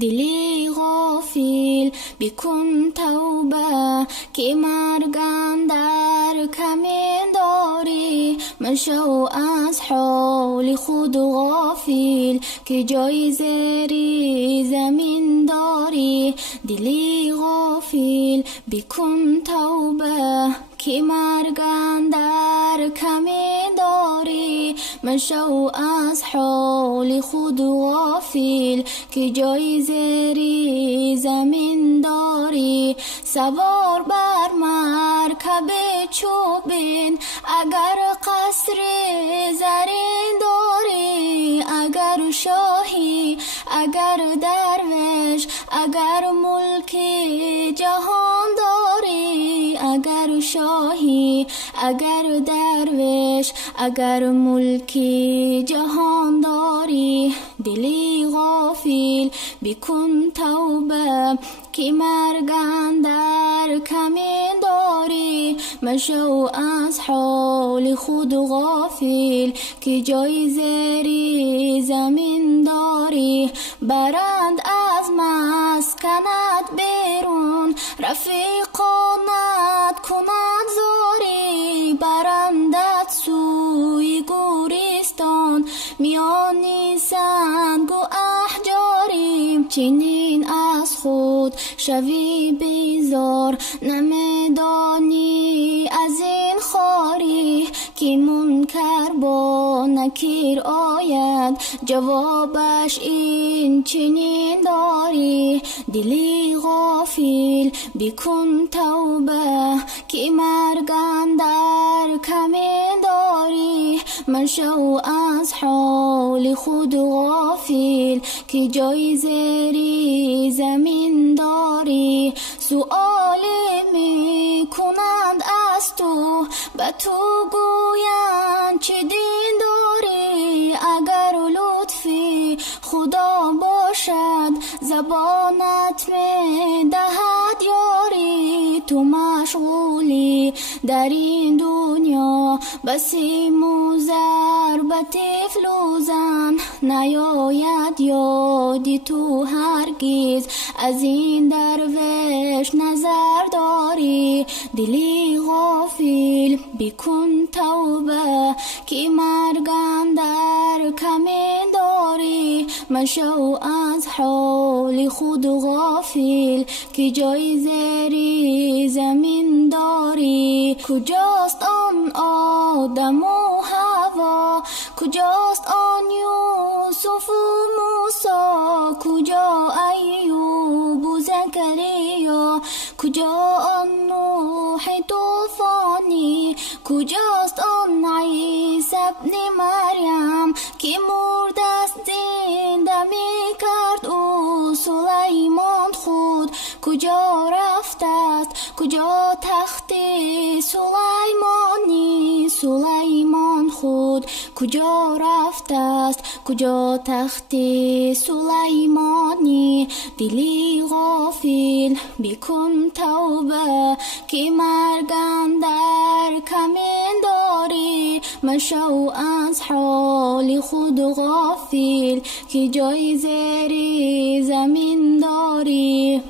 دلی غافل بکن توبه که مرگم در کمین داری. مشو از حال خود غافل که جای زیر زمین داری. دلی غافل بکن توبه که مرگم در کمین داری. مشو از حال خود غافل که جای زیر زمین داری. سوار بر مرکب چوبین اگر قصر زرین داری. اگر شاهی اگر درویش اگر ملک جهان داری. اگر شاهی اگر درویش اگر ملک جهان داری. دلی غافل بکن توبه که مرگم در کمین داری. مشو از حال خود غافل که جای زیر زمین داری. برند از مسکنت بیرون رفیقانت کند زاری. برندت سوی گورستان میانی سنگ و احجاری. چنین از خود شوی بیزار نمیدانی از این خواری. که منکر با نکیر آید جوابش این چنین داری. دلی غافل بکن توبه که مرگم در کمین داری. مشو از حال خود غافل که جای زیر زمین داری. سؤال می کنند از تو به تو گویند چه دین داری. اگر لطفی خدا باشد زبانت می دهد یاری. تو مشغولی در این دنیا بسی موزر به طفل و زن. نیاید یادی تو هرگز از این درویش نظر داری. دلی غافل بکن توبه که مرگم در کمین داری. مشو از حال خود غافل که جای زیر زمین داری. کجاست آن آدم و حوا کجاست آن یوسف و موسی. کجا ایوب و زکریا کجا آن نوح طوفانی. کجاست آن عیسی ابن مریم که مرد است زنده می کرد او سلیمان خود. کجا رفته است کجا تخت سلیمانی. سلیمان خود کجا رفته است کجا تخت سلیمانی. دلی غافل بکن توبه که مرگم در کمین داری. مشو از حال خود غافل که جای زیر زمین داری.